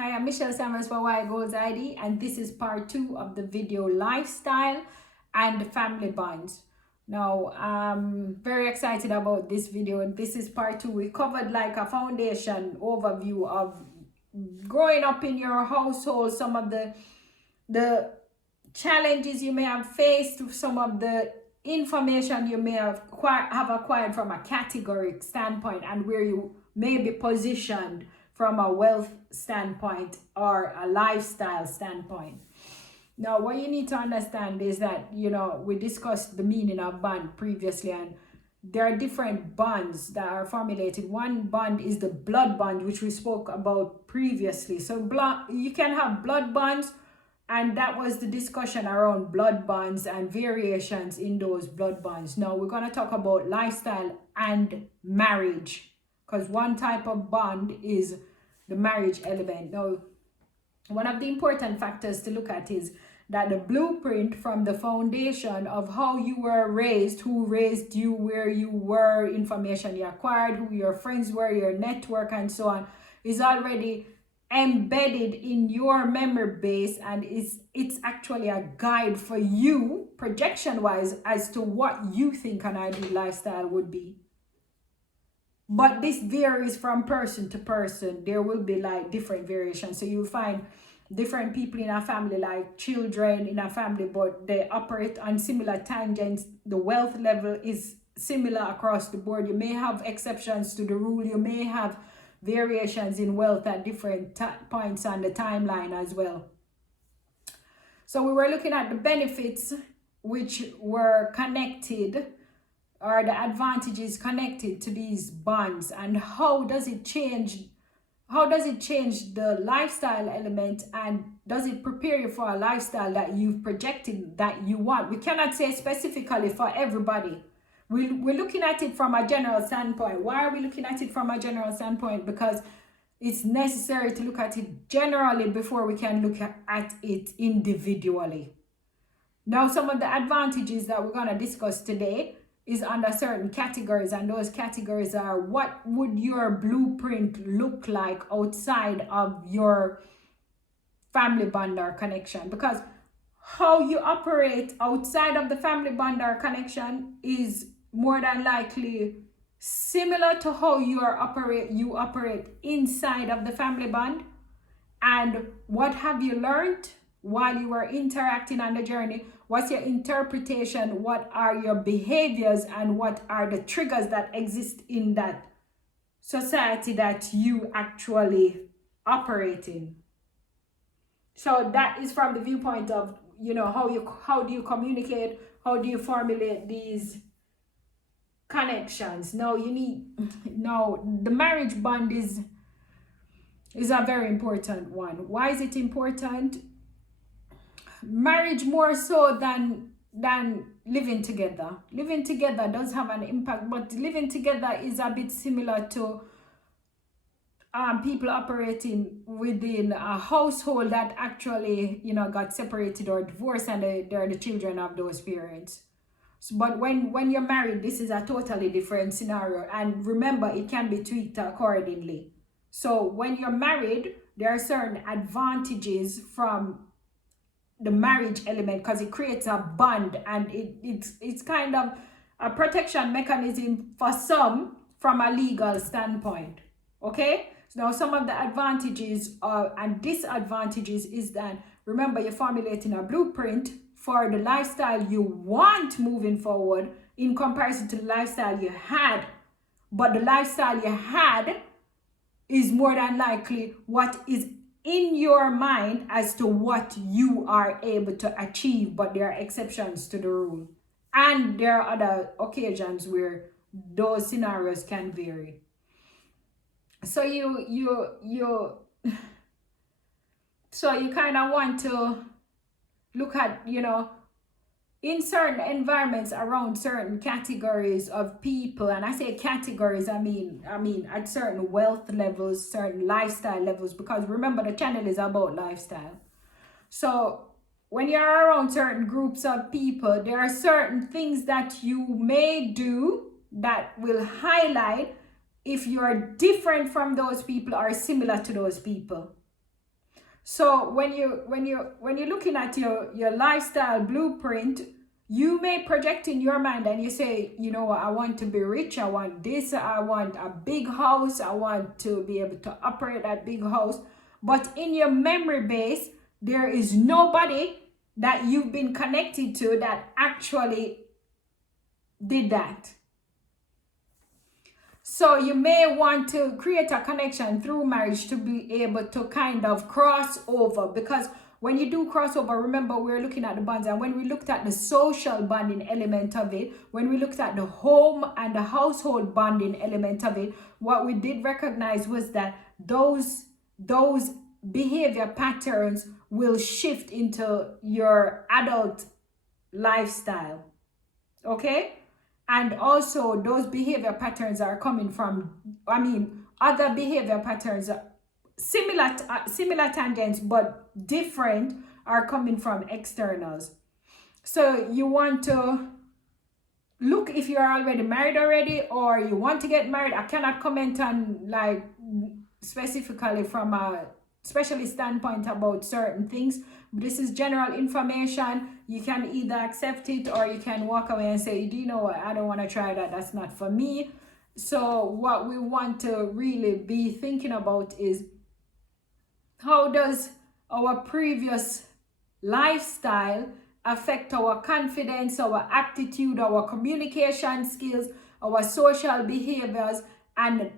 Hi, I'm Michelle Summers for Why Goals ID, and this is part 2 of the video lifestyle and family bonds. Now, I'm very excited about this video. This is part 2. We covered like a foundation overview of growing up in your household, some of the challenges you may have faced, some of the information you may have acquired from a categoric standpoint, and where you may be positioned from a wealth standpoint or a lifestyle standpoint. Now, what you need to understand is that, we discussed the meaning of bond previously, and there are different bonds that are formulated. One bond is the blood bond, which we spoke about previously. So you can have blood bonds, and that was the discussion around blood bonds and variations in those blood bonds. Now we're going to talk about lifestyle and marriage, because one type of bond is the marriage element. Now, one of the important factors to look at is that the blueprint from the foundation of how you were raised, who raised you, where you were, information you acquired, who your friends were, your network, and so on, is already embedded in your memory base, and it's actually a guide for you projection wise as to what you think an ideal lifestyle would be. But this varies from person to person. There will be like different variations. So you'll find different people in a family, like children in a family, but they operate on similar tangents. The wealth level is similar across the board. You may have exceptions to the rule. You may have variations in wealth at different points on the timeline as well. So we were looking at the benefits which were connected, or the advantages connected to these bonds, and how does it change the lifestyle element, and does it prepare you for a lifestyle that you've projected that you want. We cannot say specifically for everybody. We're looking at it from a general standpoint. Why are we looking at it from a general standpoint? Because it's necessary to look at it generally before we can look at it individually. Now, some of the advantages that we're going to discuss today is under certain categories, and those categories are: what would your blueprint look like outside of your family bond or connection? Because how you operate outside of the family bond or connection is more than likely similar to how you operate inside of the family bond. And what have you learned while you were interacting on the journey? What's your interpretation? What are your behaviors? And what are the triggers that exist in that society that you actually operate in? So that is from the viewpoint of, how do you communicate? How do you formulate these connections? Now the marriage bond is a very important one. Why is it important? Marriage more so than living together. Living together does have an impact, but living together is a bit similar to people operating within a household that actually got separated or divorced, and they're the children of those parents. But when you're married, this is a totally different scenario, and remember, it can be tweaked accordingly. So when you're married, there are certain advantages from the marriage element, because it creates a bond, and it's kind of a protection mechanism for some from a legal standpoint. Okay, so now some of the advantages and disadvantages is that, remember, you're formulating a blueprint for the lifestyle you want moving forward in comparison to the lifestyle you had. But the lifestyle you had is more than likely what is in your mind as to what you are able to achieve, but there are exceptions to the rule. And there are other occasions where those scenarios can vary. So you kind of want to look at, in certain environments around certain categories of people, and I say categories, I mean at certain wealth levels, certain lifestyle levels, because remember, the channel is about lifestyle. So when you're around certain groups of people, there are certain things that you may do that will highlight if you're different from those people or similar to those people. So when you're looking at your lifestyle blueprint, you may project in your mind and you say, you know what, I want to be rich, I want this, I want a big house, I want to be able to operate that big house. But in your memory base, there is nobody that you've been connected to that actually did that. So you may want to create a connection through marriage to be able to kind of cross over, because when you do crossover, remember we're looking at the bonds, and when we looked at the social bonding element of it, when we looked at the home and the household bonding element of it, what we did recognize was that those behavior patterns will shift into your adult lifestyle. Okay? And also those behavior patterns are coming from, other behavior patterns, similar tangents but different, are coming from externals. So you want to look if you're already married already, or you want to get married. I cannot comment on like specifically from a specialist standpoint about certain things. This is general information. You can either accept it or you can walk away and say, do you know what, I don't want to try that, that's not for me. So what we want to really be thinking about is, how does our previous lifestyle affect our confidence, our aptitude, our communication skills, our social behaviors, and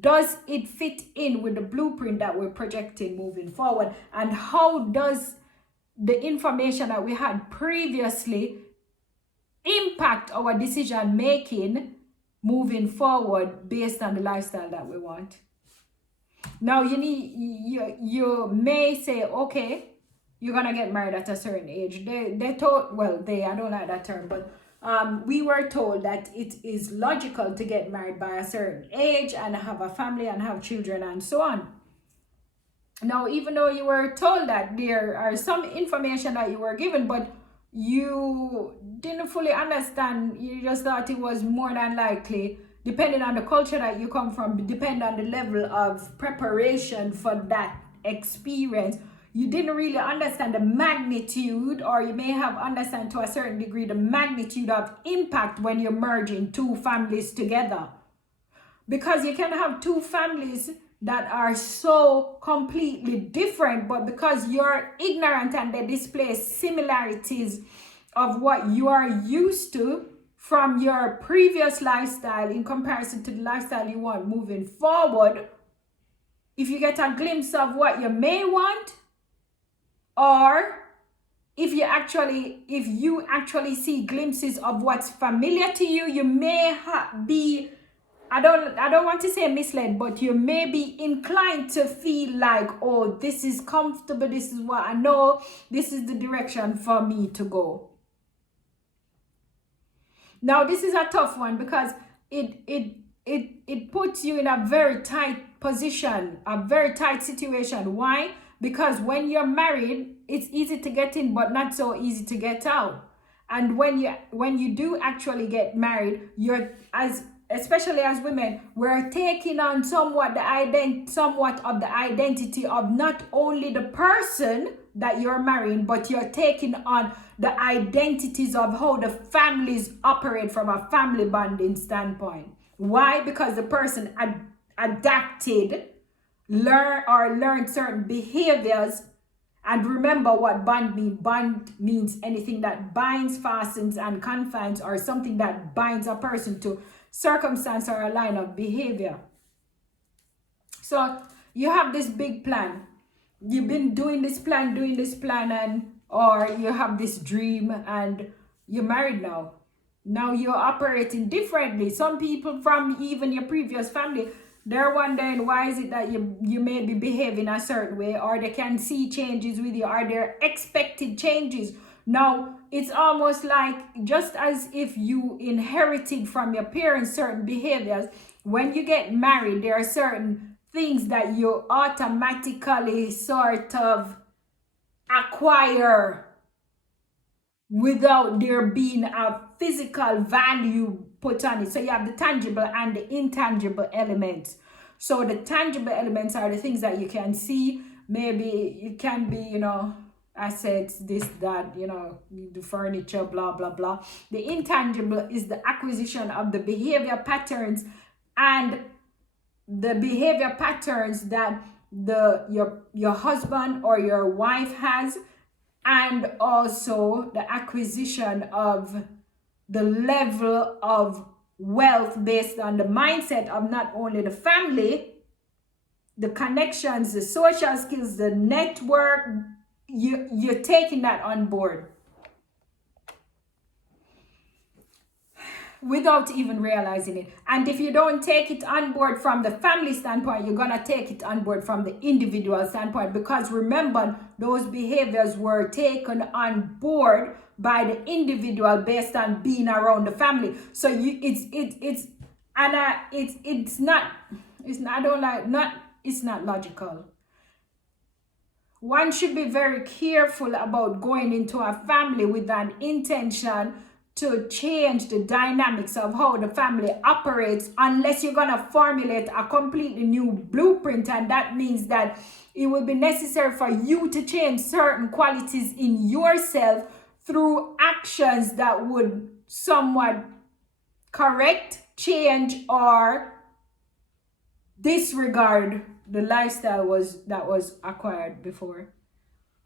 does it fit in with the blueprint that we're projecting moving forward? And how does the information that we had previously impact our decision making moving forward based on the lifestyle that we want? Now you may say, okay, you're gonna get married at a certain age. I don't like that term, but we were told that it is logical to get married by a certain age and have a family and have children and so on. Now, even though you were told that, there are some information that you were given, but you didn't fully understand. You just thought it was more than likely, depending on the culture that you come from, depending on the level of preparation for that experience. You didn't really understand the magnitude, or you may have understand to a certain degree the magnitude of impact when you're merging two families together. Because you can have two families that are so completely different, but because you're ignorant and they display similarities of what you are used to from your previous lifestyle in comparison to the lifestyle you want moving forward, if you get a glimpse of what you may want, or if you actually see glimpses of what's familiar to you, you may be, I don't want to say misled, but you may be inclined to feel like, oh, this is comfortable, this is what I know, this is the direction for me to go. Now, this is a tough one because it puts you in a very tight position, a very tight situation. Why? Because when you're married, it's easy to get in, but not so easy to get out. And when you do actually get married, especially as women, we're taking on somewhat of the identity of not only the person that you're marrying, but you're taking on the identities of how the families operate from a family bonding standpoint. Why? Because the person adapted, learned certain behaviors. And remember what bond means. Bond means anything that binds, fastens, and confines, or something that binds a person to circumstance or a line of behavior. So you have this big plan. You've been doing this plan, or you have this dream, and you're married now. Now you're operating differently. Some people from even your previous family, they're wondering why is it that you may be behaving a certain way, or they can see changes with you, or they're expected changes. Now, it's almost like just as if you inherited from your parents certain behaviors, when you get married, there are certain things that you automatically sort of acquire without there being a physical value put on it. So you have the tangible and the intangible elements. So the tangible elements are the things that you can see. maybe it can be, you know, assets, this, that, you know, the furniture, blah, blah, blah. The intangible is the acquisition of the behavior patterns and the behavior patterns that your husband or your wife has, and also the acquisition of the level of wealth based on the mindset of not only the family, the connections, the social skills, the network. You're taking that on board without even realizing it. And if you don't take it on board from the family standpoint, you're gonna take it on board from the individual standpoint, because remember, those behaviors were taken on board by the individual based on being around the family. So it's not logical. One should be very careful about going into a family with an intention to change the dynamics of how the family operates, unless you're going to formulate a completely new blueprint. And that means that it will be necessary for you to change certain qualities in yourself through actions that would somewhat correct, change, or disregard the lifestyle that was acquired before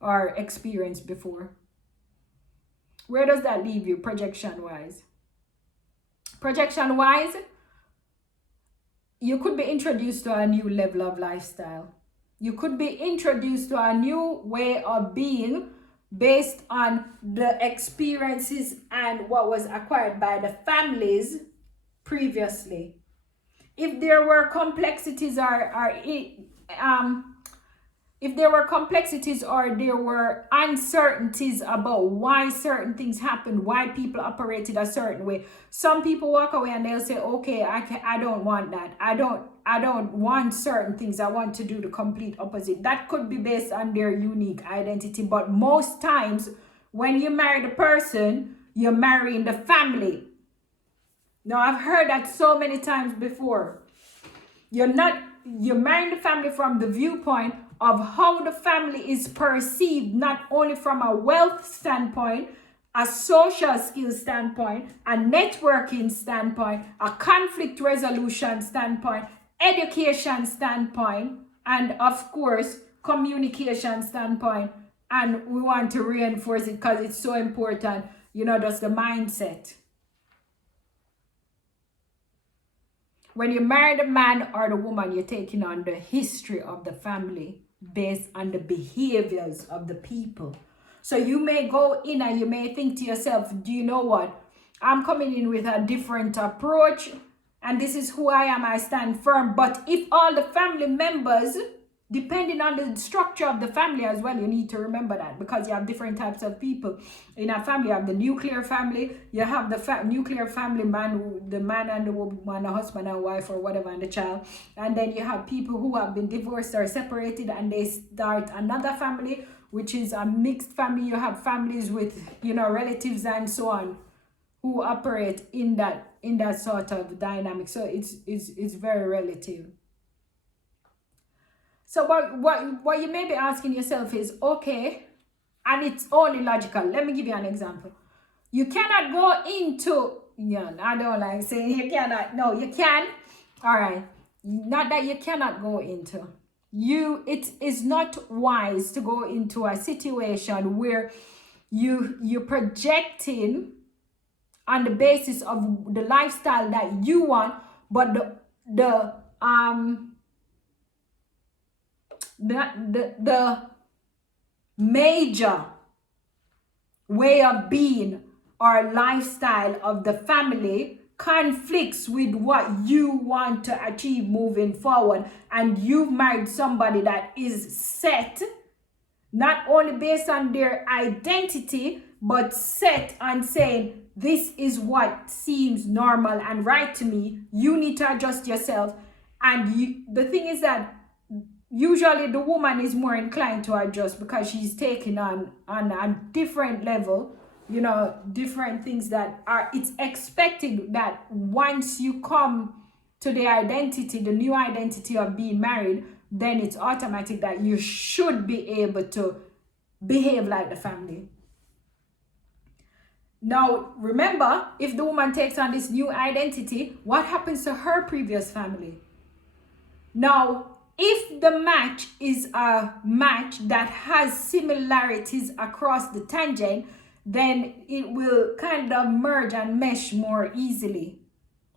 or experienced before. Where does that leave you projection wise? Projection wise, you could be introduced to a new level of lifestyle. You could be introduced to a new way of being based on the experiences and what was acquired by the families previously. If there were complexities if there were complexities or there were uncertainties about why certain things happened, why people operated a certain way, some people walk away and they'll say, okay, I don't want that. I don't want certain things. I want to do the complete opposite. That could be based on their unique identity. But most times when you marry the person, you're marrying the family. Now, I've heard that so many times before. You're marrying the family from the viewpoint of how the family is perceived, not only from a wealth standpoint, a social skills standpoint, a networking standpoint, a conflict resolution standpoint, education standpoint, and of course, communication standpoint. And we want to reinforce it because it's so important, just the mindset. When you marry the man or the woman, you're taking on the history of the family based on the behaviors of the people. So you may go in and you may think to yourself, do you know what? I'm coming in with a different approach and this is who I am, I stand firm. But if all the family members, depending on the structure of the family as well, you need to remember that, because you have different types of people. In a family, you have the nuclear family, you have the nuclear family man, the man and the woman, the husband and wife or whatever, and the child. And then you have people who have been divorced or separated and they start another family, which is a mixed family. You have families with, relatives and so on, who operate in that sort of dynamic. So it's very relative. So what you may be asking yourself is, okay, and it's only logical. Let me give you an example. You cannot go into, I don't like saying you cannot. No, you can. All right. Not that you cannot go into. It is not wise to go into a situation where you're projecting on the basis of the lifestyle that you want, but the major way of being or lifestyle of the family conflicts with what you want to achieve moving forward. And you've married somebody that is set, not only based on their identity, but set on saying, this is what seems normal and right to me. You need to adjust yourself. And the thing is that usually the woman is more inclined to adjust because she's taking on a different level, different things that it's expected that once you come to the identity, the new identity of being married, then it's automatic that you should be able to behave like the family. Now, remember, if the woman takes on this new identity, what happens to her previous family? Now, if the match is a match that has similarities across the tangent, then it will kind of merge and mesh more easily.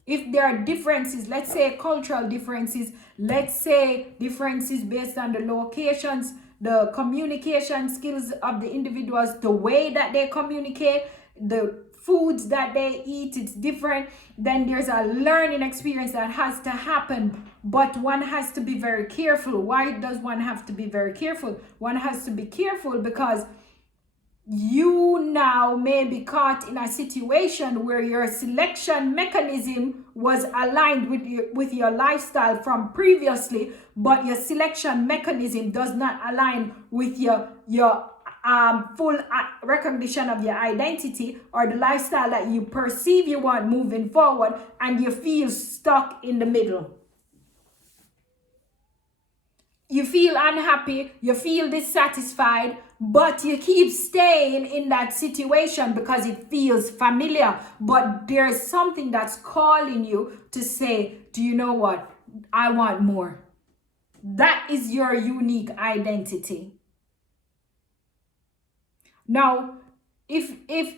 If there are differences, let's say cultural differences, let's say differences based on the locations, the communication skills of the individuals, the way that they communicate, the foods that they eat, it's different, then there's a learning experience that has to happen. But one has to be very careful. Why does one have to be very careful? One has to be careful because you now may be caught in a situation where your selection mechanism was aligned with your lifestyle from previously, but your selection mechanism does not align with your full recognition of your identity or the lifestyle that you perceive you want moving forward, and you feel stuck in the middle. You feel unhappy, you feel dissatisfied, but you keep staying in that situation because it feels familiar. But there's something that's calling you to say, do you know what? I want more. That is your unique identity. Now, if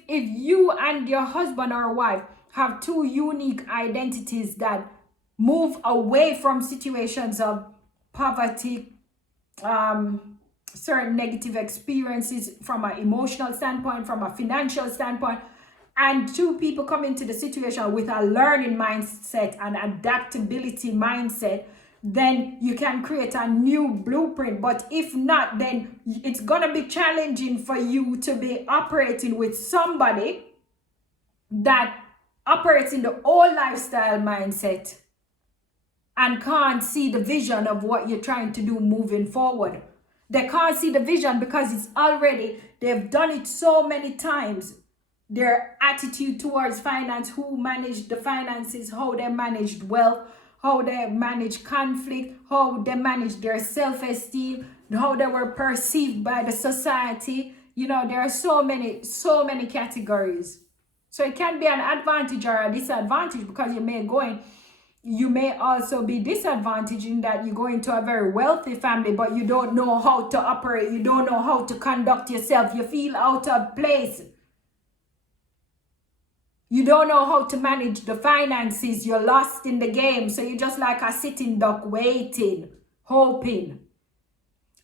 you and your husband or wife have two unique identities that move away from situations of poverty, certain negative experiences from an emotional standpoint, from a financial standpoint, and two people come into the situation with a learning mindset and adaptability mindset, then you can create a new blueprint. But if not, then it's gonna be challenging for you to be operating with somebody that operates in the old lifestyle mindset and can't see the vision of what you're trying to do moving forward. They can't see the vision because it's already, they've done it so many times. Their attitude towards finance, who managed the finances, how they managed wealth, how they managed conflict, how they managed their self-esteem, how they were perceived by the society. You know, there are so many categories. So it can be an advantage or a disadvantage, because you may also be disadvantaged in that you go into a very wealthy family, but you don't know how to operate, you don't know how to conduct yourself, you feel out of place. You don't know how to manage the finances, you're lost in the game, so you're just like a sitting duck waiting, hoping.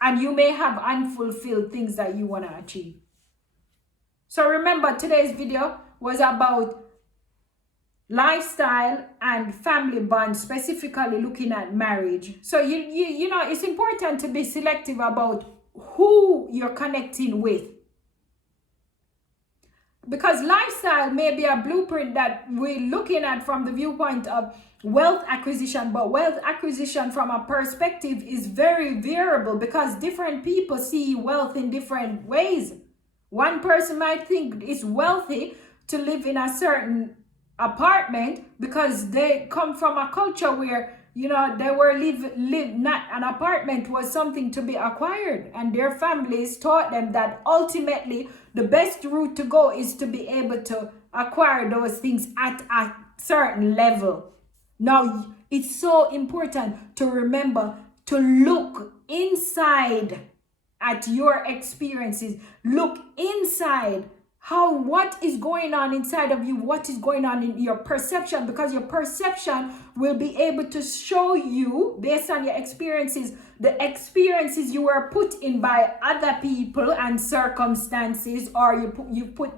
And you may have unfulfilled things that you want to achieve. So remember, today's video was about lifestyle and family bonds, specifically looking at marriage. So you know, it's important to be selective about who you're connecting with, because lifestyle may be a blueprint that we're looking at from the viewpoint of wealth acquisition, but wealth acquisition from a perspective is very variable, because different people see wealth in different ways. One person might think it's wealthy to live in a certain apartment because they come from a culture where, you know, they were not an apartment was something to be acquired, and their families taught them that ultimately the best route to go is to be able to acquire those things at a certain level. Now, it's so important to remember to look inside at your experiences. Look inside. What is going on inside of you? What is going on in your perception? Because your perception will be able to show you, based on your experiences, the experiences you were put in by other people and circumstances, or you put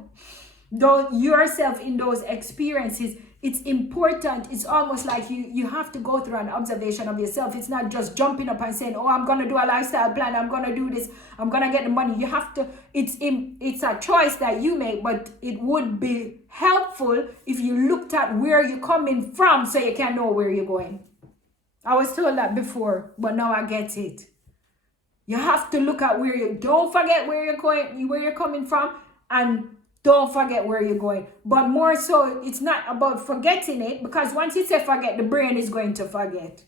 yourself in those experiences. It's important. It's almost like you have to go through an observation of yourself. It's not just jumping up and saying, oh, I'm going to do a lifestyle plan, I'm going to do this, I'm going to get the money. You have to, it's a choice that you make, but it would be helpful if you looked at where you're coming from so you can know where you're going. I was told that before, but now I get it. You have to look at don't forget where you're going, where you're coming from, and don't forget where you're going. But more so, it's not about forgetting it, because once you say forget, the brain is going to forget.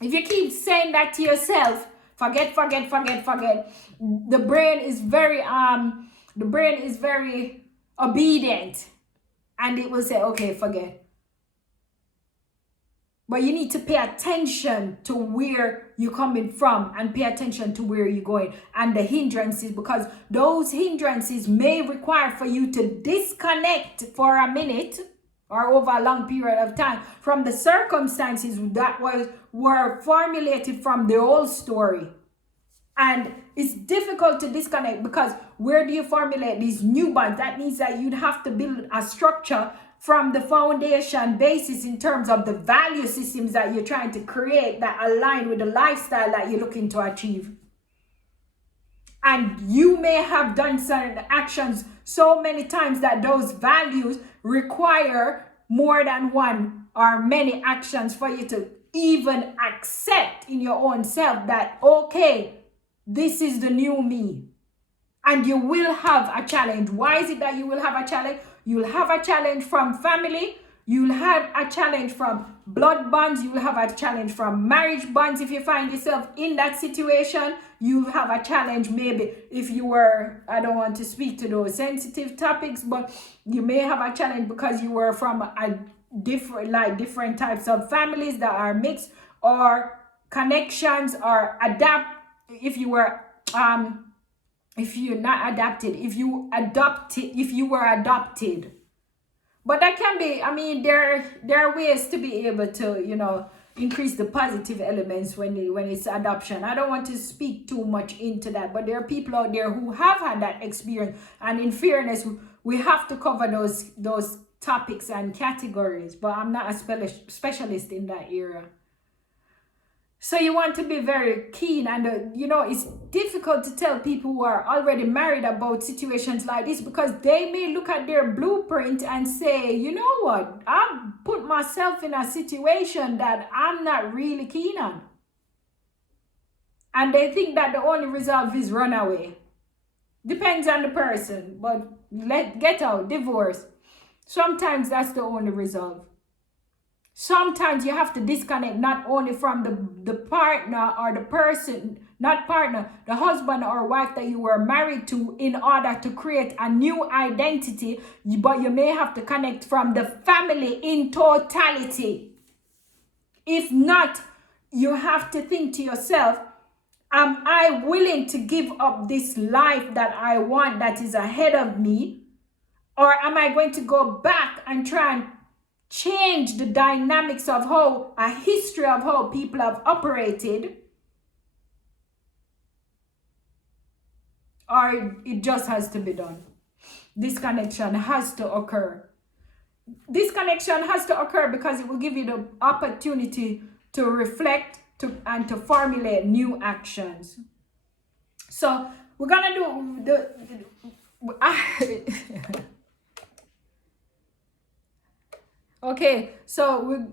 If you keep saying that to yourself, forget, the brain is very obedient, and it will say, okay, forget. But you need to pay attention to where you're coming from and pay attention to where you're going and the hindrances, because those hindrances may require for you to disconnect for a minute or over a long period of time from the circumstances that were formulated from the old story. And it's difficult to disconnect, because where do you formulate these new bonds? That means that you'd have to build a structure from the foundation basis in terms of the value systems that you're trying to create that align with the lifestyle that you're looking to achieve. And you may have done certain actions so many times that those values require more than one or many actions for you to even accept in your own self that, okay, this is the new me. And you will have a challenge. Why is it that you will have a challenge? You'll have a challenge from family. You'll have a challenge from blood bonds. You'll have a challenge from marriage bonds. If you find yourself in that situation, you'll have a challenge maybe if you were, I don't want to speak to those sensitive topics, but you may have a challenge because you were from a different types of families that are mixed, or connections, or if you were if you're not adapted, if you were adopted. But that can be, I mean, there are ways to be able to, increase the positive elements when it's adoption. I don't want to speak too much into that, but there are people out there who have had that experience, and in fairness, we have to cover those topics and categories, but I'm not a specialist in that area. So you want to be very keen, and it's difficult to tell people who are already married about situations like this, because they may look at their blueprint and say, you know what, I've put myself in a situation that I'm not really keen on. And they think that the only resolve is run away. Depends on the person, but get out, divorce. Sometimes that's the only resolve. Sometimes you have to disconnect not only from the partner or the person, not partner, the husband or wife that you were married to, in order to create a new identity, but you may have to connect from the family in totality. If not, you have to think to yourself, am I willing to give up this life that I want that is ahead of me? Or am I going to go back and try and change the dynamics of a history of how people have operated? Or it just has to be done? This connection has to occur. This connection has to occur because it will give you the opportunity to reflect and to formulate new actions. So we're gonna do okay, so